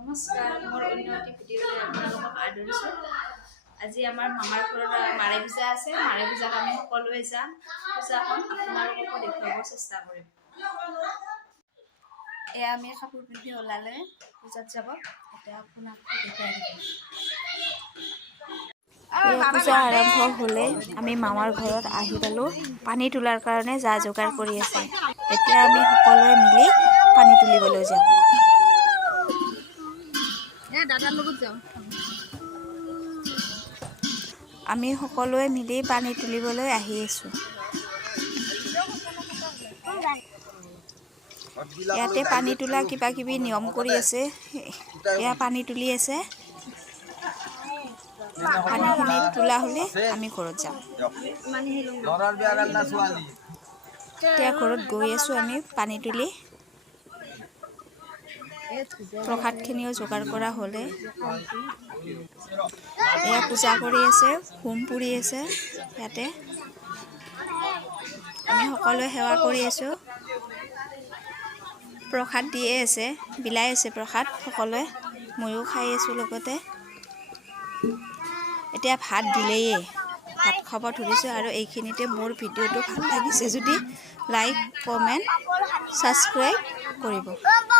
নমস্কাৰ, মোৰ উন্নতি ভিডিঅ'লৈ আপোনালোকক আদৰিছোঁ। আজি আমাৰ মামাৰ ঘৰত মাৰে পূজা আছে। মাৰে পূজাত আমি সকলোৱে যাম। পূজাখন আপোনালোককো দেখুৱাব চেষ্টা কৰিম। এয়া আমি কাপোৰ পিন্ধি ওলালে পূজাত যাব। এতিয়া আপোনাক দেখুৱাই দিম। পূজা আৰম্ভ হ'লে আমি মামাৰ ঘৰত আহি পালোঁ। পানী তোলাৰ কাৰণে যা যোগাৰ কৰি আছে। এতিয়া আমি সকলোৱে মিলি পানী তুলিবলৈ যাম। দাদাৰ লগত যাওঁ। আমি সকলোৱে মিলি পানী তুলিবলৈ আহি আছোঁ। ইয়াতে পানী তোলা কিবা কিবি নিয়ম কৰি আছে। এয়া পানী তুলি আছে। পানীখিনি তোলা হ'লে আমি ঘৰত যাম। এতিয়া ঘৰত গৈ আছোঁ আমি পানী তুলি। প্ৰসাদখিনিও যোগাৰ কৰা হ'লে এয়া পূজা কৰি আছে, হোম পুৰি আছে। ইয়াতে আমি সকলোৱে সেৱা কৰি আছোঁ। প্ৰসাদ দিয়ে আছে, বিলাই আছে প্ৰসাদ সকলোৱে। ময়ো খাই আছোঁ লগতে। এতিয়া ভাত দিলেয়ে, ভাত খাব ধৰিছোঁ। আৰু এইখিনিতে মোৰ ভিডিঅ'টো ভাল লাগিছে যদি লাইক, কমেণ্ট, ছাবস্ক্ৰাইব কৰিব।